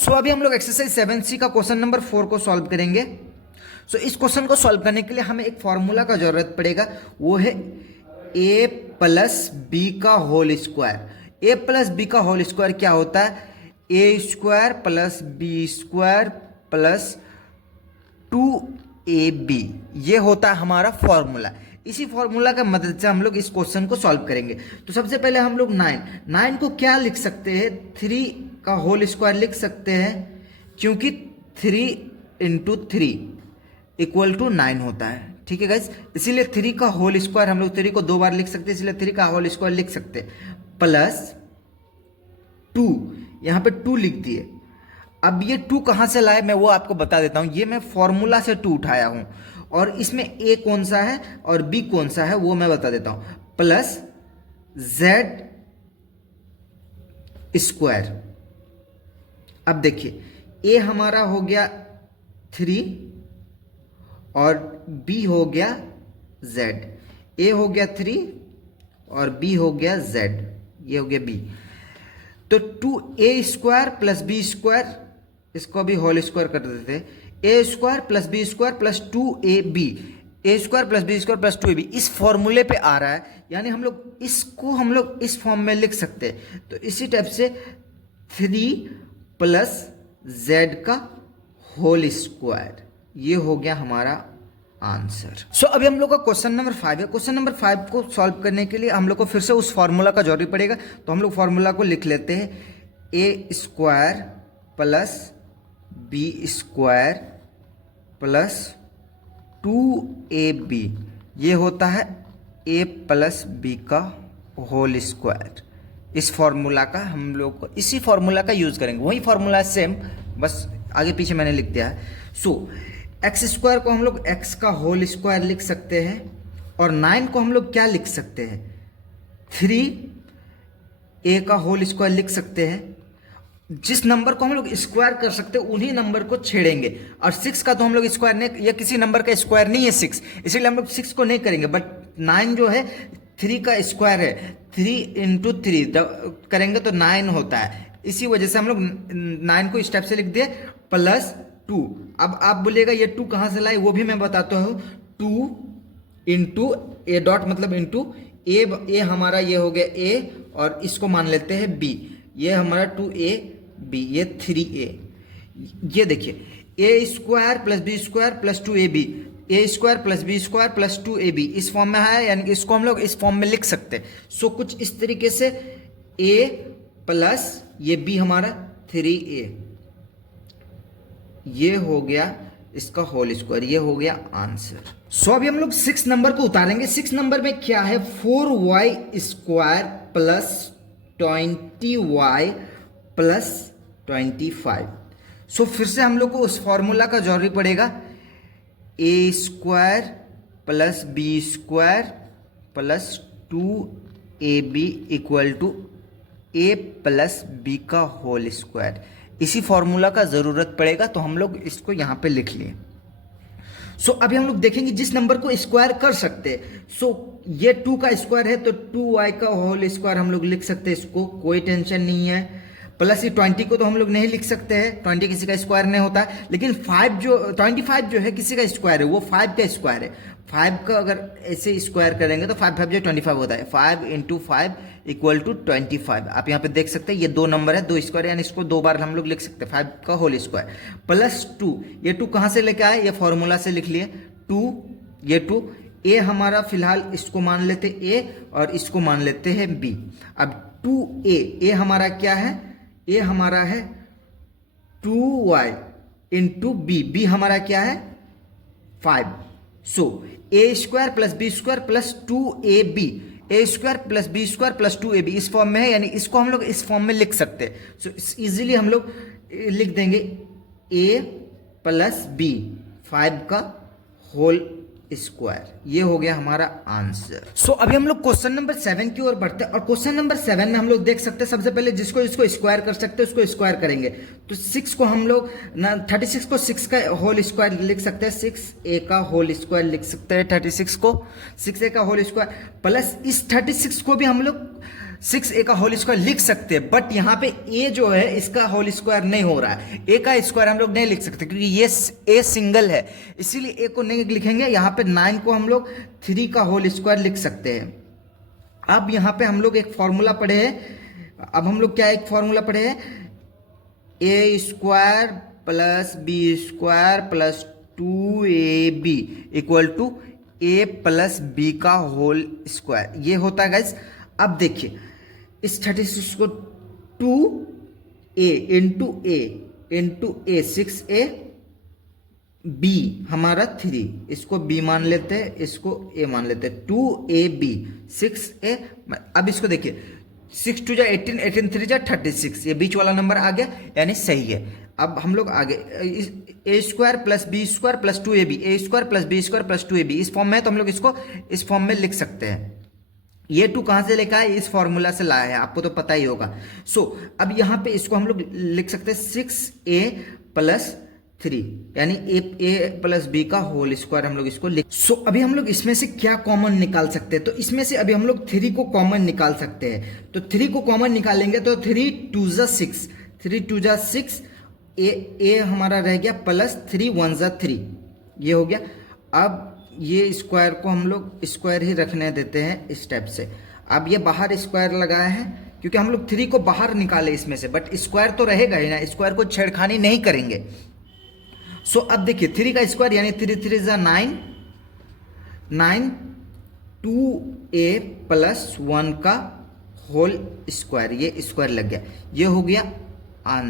सो अभी हम लोग एक्सरसाइज 7C का क्वेश्चन नंबर 4 को सॉल्व करेंगे। सो इस क्वेश्चन को सॉल्व करने के लिए हमें एक फॉर्मूला का जरूरत पड़ेगा, वो है a प्लस बी का whole square. A plus B का होल स्क्वायर क्या होता है? A square plus B square plus 2ab, ये होता है हमारा फॉर्मूला। इसी फॉर्मूला का मदद से हम लोग इस क्वेश्चन को सॉल्व करेंगे। तो सबसे पहले हम लोग 9 को क्या लिख सकते हैं? 3 का होल स्क्वायर लिख सकते हैं, क्योंकि 3 इंटू 3 इक्वल टू 9 होता है। ठीक है गाइस, इसीलिए 3 का होल स्क्वायर हम लोग 3 को 2 बार लिख सकते हैं, इसलिए 3 का होल स्क्वायर लिख सकते हैं, प्लस 2, यहाँ पे 2 लिख दिए। अब ये 2 कहाँ से लाए मैं वो आपको बता देता हूँ। ये मैं फॉर्मूला से 2 उठाया हूँ, और इसमें a कौन सा है और b कौन सा है वो मैं बता देता हूँ। Plus z square. अब देखिए a हमारा हो गया 3 और b हो गया z। a हो गया 3 और b हो गया z, ये हो गया b। तो 2a square plus b square, इसको भी होल स्क्वायर कर देते हैं, A square plus B square plus 2ab, A square plus B square plus 2ab इस फॉर्मूले पे आ रहा है, यानी हम लोग इसको हम लोग इस फॉर्म में लिख सकते हैं। तो इसी टाइप से 3 प्लस z का होल स्क्वायर, ये हो गया हमारा आंसर। सो अभी हम लोग का क्वेश्चन नंबर 5 है। क्वेश्चन नंबर 5 को सॉल्व करने के लिए हम लोग को फिर से उस फॉर्मूला का जरूरी पड़ेगा। तो हम लोग फॉर्मूला को लिख लेते हैं, A square plus B square plus 2ab, ये होता है a प्लस बी का होल स्क्वायर। इस फॉर्मूला का हम लोग को इसी फॉर्मूला का यूज करेंगे, वही फॉर्मूला सेम, बस आगे पीछे मैंने लिख दिया है। सो एक्स स्क्वायर को हम लोग x का होल स्क्वायर लिख सकते हैं, और 9 को हम लोग क्या लिख सकते हैं? 3a का होल स्क्वायर लिख सकते हैं। जिस नंबर को हम लोग स्क्वायर कर सकते हैं उन्हीं नंबर को छेड़ेंगे, और 6 का तो हम लोग स्क्वायर नहीं, ये किसी नंबर का स्क्वायर नहीं है 6, इसीलिए हम लोग 6 को नहीं करेंगे। बट 9 जो है 3 का स्क्वायर है, 3 इंटू 3 करेंगे तो 9 होता है। इसी वजह से हम लोग 9 को इस टाइप से लिख दिए, प्लस 2। अब आप बोलिएगा ये 2 कहाँ से लाए, वो भी मैं बताता हूँ। 2 इंटू ए डॉट मतलब इंटू ए हमारा ये हो गया a, और इसको मान लेते हैं b, ये हमारा 2ab, ये 3a। ये देखिए a square plus B square plus 2ab, A square plus B square plus 2ab इस फॉर्म में है, यानी कि इसको हम लोग इस फॉर्म में लिख सकते हैं। सो कुछ इस तरीके से a प्लस ये b हमारा 3a, ये हो गया इसका होल स्क्वायर, ये हो गया आंसर। सो अभी हम लोग 6 नंबर को उतारेंगे। 6 नंबर में क्या है? 4y square plus 20y plus 25। सो फिर से हम लोग को उस फॉर्मूला का जरूरी पड़ेगा, a square plus B square plus 2ab equal to a plus B का होल स्क्वायर। इसी फॉर्मूला का जरूरत पड़ेगा, तो हम लोग इसको यहाँ पे लिख लिए। सो अभी हम लोग देखेंगे जिस नंबर को स्क्वायर कर सकते हैं। सो ये 2 का स्क्वायर है तो 2y का होल स्क्वायर हम लोग लिख सकते हैं, इसको कोई टेंशन नहीं है। प्लस ये 20 को तो हम लोग नहीं लिख सकते हैं, 20 किसी का स्क्वायर नहीं होता। लेकिन 25 जो है किसी का स्क्वायर है, वो 5 का स्क्वायर है। 5 का अगर ऐसे स्क्वायर करेंगे तो 5 5 जो 25 होता है। 5 इंटू 5 इक्वल टू 25। आप यहाँ पे देख सकते हैं ये 2 नंबर है, 2 स्क्वायर, यानी इसको 2 बार हम लोग लिख सकते हैं, 5 का होल स्क्वायर प्लस 2। ये 2 कहाँ से लेके आए? ये फॉर्मूला से लिख लिए। 2 ये 2 a हमारा फिलहाल इसको मान लेते a और इसको मान लेते हैं b। अब 2a हमारा क्या है? a हमारा है 2y इंटू b हमारा क्या है? 5। So a square plus B square plus 2ab, A square plus B square plus 2ab इस फॉर्म में है, यानी इसको हम लोग इस फॉर्म में लिख सकते हैं। सो इजीली हम लोग लिख देंगे a प्लस b, 5 का होल स्क्वायर, ये हो गया हमारा आंसर। सो अभी हम लोग क्वेश्चन नंबर 7 की ओर बढ़ते हैं, और क्वेश्चन नंबर 7 में हम लोग देख सकते हैं, सबसे पहले जिसको इसको स्क्वायर कर सकते हैं उसको स्क्वायर करेंगे। तो 6 को हम लोग 36 को 6 का होल स्क्वायर लिख सकते हैं, 6a का होल स्क्वायर लिख सकते हैं, 36 को 6a का होल स्क्वायर प्लस इस 36 को भी हम लोग 6a का होल स्क्वायर लिख सकते हैं, बट यहाँ पे a जो है इसका होल स्क्वायर नहीं हो रहा है, a का स्क्वायर हम लोग नहीं लिख सकते क्योंकि ये a सिंगल है, इसीलिए a को नहीं लिखेंगे। यहाँ पे 9 को हम लोग 3 का होल स्क्वायर लिख सकते हैं। अब यहाँ पे हम लोग एक फॉर्मूला पढ़े हैं, अब हम लोग क्या एक फॉर्मूला पढ़े हैं, a square plus B square plus 2ab equal to a plus B का होल स्क्वायर, ये होता है गाइस। अब देखिए इस 36 को 2a into a 6a b हमारा 3, इसको b मान लेते हैं, इसको a मान लेते हैं, 2ab 6a। अब इसको देखिए 6 2 जा 18, 18 3 जा 36, ये बीच वाला नंबर आ गया यानी सही है। अब हम लोग आगे A square plus B square plus 2ab, A square plus B square plus 2ab इस फॉर्म में, तो हम लोग इसको इस फॉर्म में लिख सकते हैं। ये 2 कहाँ से लेकर आए, इस फॉर्मूला से लाया है, आपको तो पता ही होगा। सो अब यहाँ पे इसको हम लोग लिख सकते हैं 6a प्लस 3 यानी a प्लस बी का होल स्क्वायर हम लोग इसको लिख। सो अभी हम लोग इसमें से क्या कॉमन निकाल सकते हैं, तो इसमें से अभी हम लोग 3 को कॉमन निकाल सकते हैं। तो 3 को कॉमन निकालेंगे तो 3 2 जा 6, 3 2 जा 6, a हमारा रह गया प्लस 3 1 जा 3, ये हो गया। अब ये स्क्वायर को हम लोग स्क्वायर ही रखने देते हैं इस टाइप से। अब ये बाहर स्क्वायर लगाया है क्योंकि हम लोग 3 को बाहर निकाले इसमें से, बट स्क्वायर तो रहेगा ही ना, स्क्वायर को छेड़खानी नहीं करेंगे। सो अब देखिए 3 का स्क्वायर यानी 3 3 जा 9, 9 2a प्लस 1 का होल स्क्वायर, ये स्क्वायर लग गया, ये हो गया आंसर।